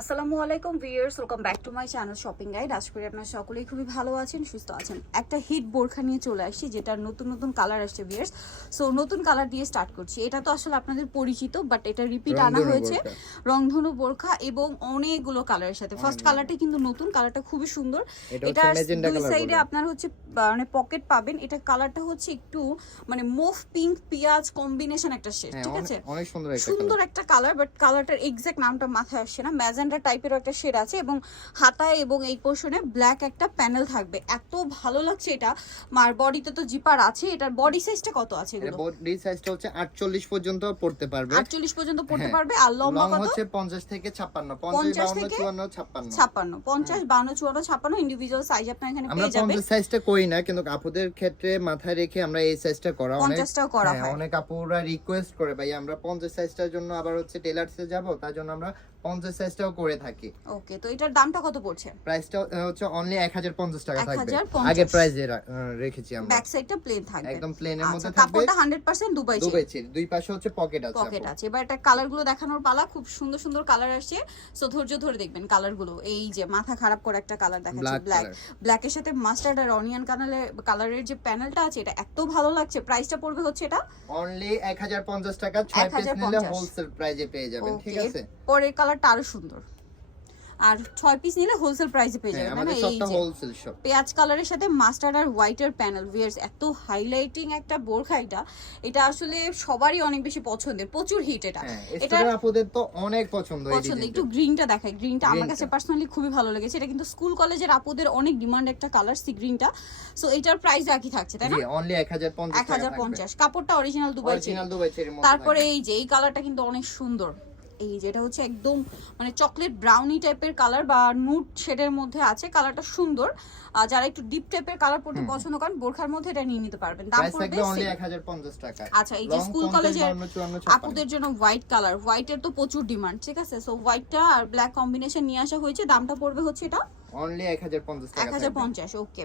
আসসালামু আলাইকুম viewers welcome back to my channel shopping guide আশা করি আপনারা সকলেই খুবই ভালো আছেন সুস্থ আছেন। একটা হিট বোরখা নিয়ে চলে আসছি যেটার নতুন নতুন কালার আসছে ভিউয়ার্স। সো নতুন কালার দিয়ে স্টার্ট করছি। এটা তো আসলে আপনাদের পরিচিত বাট এটা রিপিট আনা হয়েছে। রংধনু বোরখা এবং অনেকগুলো কালারের সাথে। ফার্স্ট। কালারটা কিন্তু নতুন কালারটা খুবই সুন্দর। এটা দুই সাইডে আপনার হচ্ছে মানে পকেট পাবেন। এটা কালারটা হচ্ছে একটু মানে মুভ পিঙ্ক পেঁয়াজ কম্বিনেশন একটা শেড হ্যাঁ ঠিক আছে? অনেক সুন্দর একটা সুন্দর কালার একটা কালার বাট কালারটার এক্সাক্ট নামটা মাথায় আসছে না। ম্যাজেন্ডা টাইপের একটা শেড আছে এবং হাতায় এবং এই পোর্শনে ব্ল্যাক একটা প্যানেল থাকবে। এত ভালো লাগছে এটা। মার বডিতে তো জিপার আছে। এটার বডি সাইজটা কত আছে এগুলো? বডি সাইজটা হচ্ছে 48 পর্যন্ত পড়তে পারবে। 48 পর্যন্ত পড়তে হ্যাঁ। পারবে। আর লম্বা কত? হচ্ছে 50 থেকে 56 50 50 52 থেকে 54 56 ছাপ্পান্ন। পঞ্চাশ বান্ন চুয়ান্ন ছাপ্পান্ন ইন্ডিভিজুয়াল সাইজ আপনার এখানে আমরা পেয়ে যাবেন। 50 সাইজটা করি না কিন্তু আপুদের ক্ষেত্রে মাথায় রেখে আমরা এই সাইজটা করা অনেক পঞ্চাশটাও করা হ্যাঁ, হয়। অনেক আপুরা রিকোয়েস্ট করে ভাই আমরা 50 সাইজটার জন্য আবার হচ্ছে টেলার্সে যাব? তার জন্য আমরা 50 সাইজটাও করে থাকি। ওকে তো এটার দামটা কত পড়ছে? প্রাইসটা হচ্ছে অনলি 1050 টাকা থাকবে। আগে প্রাইস রেখেছি আমরা। ব্যাক সাইডটা প্লেন থাকবে। একদম প্লেনের আচ্ছা মধ্যে থাকবে কাপড়টা hundred percent Dubai check. Dubai cherry দুই পাশে হচ্ছে পকেট আছে পকেট আছে। এবার একটা কালারগুলো দেখানোর পালা। খুব সুন্দর সুন্দর কালার আসছে। সো ধৈর্য ধরে দেখবেন কালারগুলো। এই যে মাথা খারাপ করে একটা কালার দেখাচ্ছে। Black color। ব্ল্যাকের সাথে মাস্টার্ড আর অনিয়ন কালারের কালারের যে প্যানেলটা আছে এটা এত ভালো লাগছে। প্রাইসটা পড়বে হচ্ছে এটা? অনলি 1050 টাকা। 6 পিস নিলে হোলসেল প্রাইজে পেয়ে যাবেন। ঠিক আছে? পরের কালারটা আরও সুন্দর। আর ছয় পিস নিলে হোলসেল প্রাইসে পেয়ে হ্যাঁ যাবেন আমাদের এই সবটা হোলসেল শপ পেঁয়াজ কালারের সাথে মাস্টার্ড আর হোয়াইটের প্যানেল ভিয়ার্স এত হাইলাইটিং একটা বোরখা এটা। এটা আসলে সবারই অনেক বেশি পছন্দের প্রচুর হিট এটা। হ্যাঁ এটা আপুদের তো অনেক পছন্দ পছন্দ একটু গ্রিনটা দেখাই গ্রিনটা আমার কাছে পার্সোনালি খুবই ভালো লেগেছে। এটা কিন্তু স্কুল কলেজের আপুদের অনেক ডিমান্ড একটা কালার সি গ্রিনটা সো এটার প্রাইস একই থাকছে তাই না? জি অনলি 1050 এক হাজার পঞ্চাশ। কাপড়টা অরিজিনাল দুবাই চেরি তারপরে এই যে এই কালারটা কিন্তু অনেক সুন্দর। এই যে এটা হচ্ছে একদম মানে চকলেট ব্রাউনি টাইপের কালার বা নুট শেডের মধ্যে আছে। কালারটা সুন্দর। আর যারা একটু ডিপ টাইপের কালার পড়তে পছন্দ করেন বোরখার মধ্যে এটা নিয়ে নিতে পারবেন। দাম পড়বে থাকবে অনলি same। 1050 টাকা। আচ্ছা এই যে স্কুল 50, কলেজের 52, 54, 56 আপুদের জন্য হোয়াইট কালার হোয়াইটের তো প্রচুর ডিমান্ড ঠিক আছে? সো হোয়াইটটা আর ব্ল্যাক কম্বিনেশন নিয়ে আসা হয়েছে। দামটা পড়বে হচ্ছে এটা অনলি 1050 এক টাকা হাজার থাকবে। পঞ্চাশ ওকে।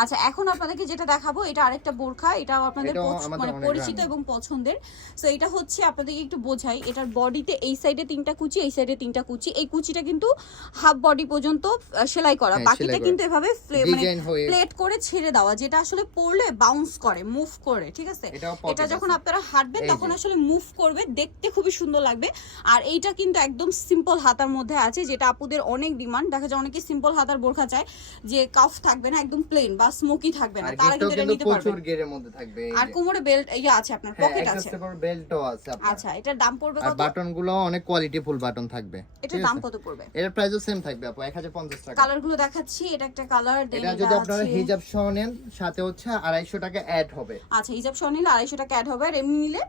আচ্ছা এখন আপনাদেরকে যেটা দেখাবো এটা আরেকটা বোরখা এটাও আপনাদের মানে পরিচিত এবং পছন্দের। সো এটা হচ্ছে আপনাদেরকে একটু বোঝাই এটার বডিতে এই সাইডে তিনটা কুচি এই সাইডে তিনটা কুচি। এই কুচিটা কিন্তু হাফ বডি পর্যন্ত সেলাই করা। হ্যাঁ, বাকিটা কিন্তু এভাবে মানে প্লেট করে ছেড়ে দেওয়া যেটা আসলে পড়লে বাউন্স করে মুভ করে ঠিক আছে? এটা যখন আপনারা হাঁটবেন তখন আসলে মুভ করবে দেখতে খুবই সুন্দর লাগবে। আর এইটা কিন্তু একদম সিম্পল হাতার মধ্যে আছে যেটা আপুদের অনেক ডিমান্ড দেখা যায় অনেকে সিম্পল হাতার বোরখা চায় যে কাফ থাকবে না একদম প্লেন বা স্মোকি থাকবে না তারা কিন্তু এটা নিতে পারবে গেরের মধ্যে থাকবে আর কোমরে বেল্ট ইয়ে আছে আপনার হ্যাঁ পকেট আছে। অ্যাডজাস্টেবল বেল্টও আছে আপনার। আচ্ছা এটার দাম পড়বে কত? বাটনগুলো অনেক কোয়ালিটি ফুল বাটন থাকবে এটার দাম কত পড়বে? এটার প্রাইসও সেম থাকবে আপু 1050 টাকা। কালারগুলো দেখাচ্ছি এটা একটা কালার এটা যদি আপনারা হিজাব সহ নেন সাথে হচ্ছে আড়াইশো টাকা অ্যাড হবে। আচ্ছা হিজাব সহ নিলে আড়াইশো টাকা অ্যাড হবে আর এমনি নিলে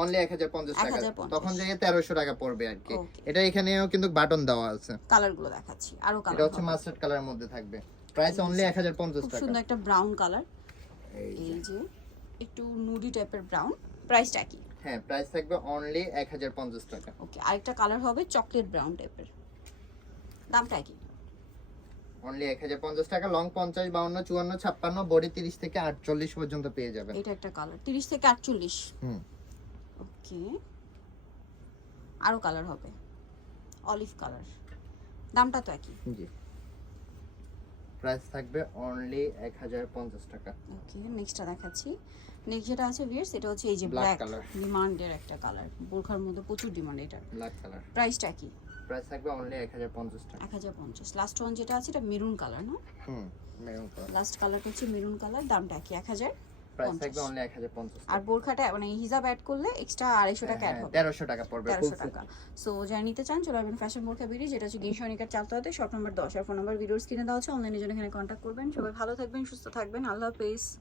অনলি এক হাজার পঞ্চাশ টাকা। তখন যে তেরোশো টাকা পড়বে আর কি। এটা এখানেও কিন্তু বাটন দেওয়া আছে। কালারগুলো দেখাচ্ছি আরও এটা কালার হচ্ছে মাস্টার্ড কালারের মধ্যে থাকবে। প্রাইস অনলি এক হাজার পঞ্চাশ খুব টাকা। সুন্দর একটা ব্রাউন কালার এই যে। একটু নুডি টাইপের ব্রাউন প্রাইসটা কি? হ্যাঁ প্রাইস থাকবে অনলি এক হাজার পঞ্চাশ টাকা। ওকে আরেকটা কালার হবে চকলেট ব্রাউন টাইপের দামটা কি? অনলি এক হাজার পঞ্চাশ টাকা লং পঞ্চাশ বাউন্ন চুয়ান্ন ছাপ্পান্ন বডি তিরিশ থেকে আটচল্লিশ পর্যন্ত পেয়ে যাবেন এটা একটা কালার তিরিশ থেকে আটচল্লিশ। হুম। ওকে আরও কালার হবে। অলিভ কালার দামটা তো একই। জি। প্রাইস থাকবে অনলি এক হাজার পঞ্চাশ টাকা। ওকে নেক্সটটা দেখাচ্ছি। নেক্সট যেটা আছে ভিয়ার্স এটা হচ্ছে এই যে ব্ল্যাক color. ডিমান্ডের একটা কালার বোরখার মধ্যে প্রচুর ডিমান্ড এটা ব্ল্যাক কালার প্রাইসটা কি? প্রাইস থাকবে অনলি এক হাজার পঞ্চাশ টাকা। এক হাজার পঞ্চাশ। লাস্ট ওয়ান যেটা আছে এটা মেরুন কালার না হুম মেরুন কালার লাস্ট কালারটা হচ্ছে মেরুন কালার দামটা কি? এক হাজার? প্রাইস থাকবে অনলি আর বোরখাটা মানে হিজাব অ্যাড করলে এক্সট্রা আড়াইশো টাকা অ্যাড হবে। টাকা পড়বে টাকা। সো যারা নিতে চান চলে আসবেন ফ্যাশন বোরখা বিডি যেটা হচ্ছে শপ নম্বর আর ফোন নম্বর দেওয়া আছে। অনলাইনে জন্য এখানে কন্ট্যাক্ট করবেন। সবাই ভালো থাকবেন সুস্থ থাকবেন। আল্লাহ হাফেজ।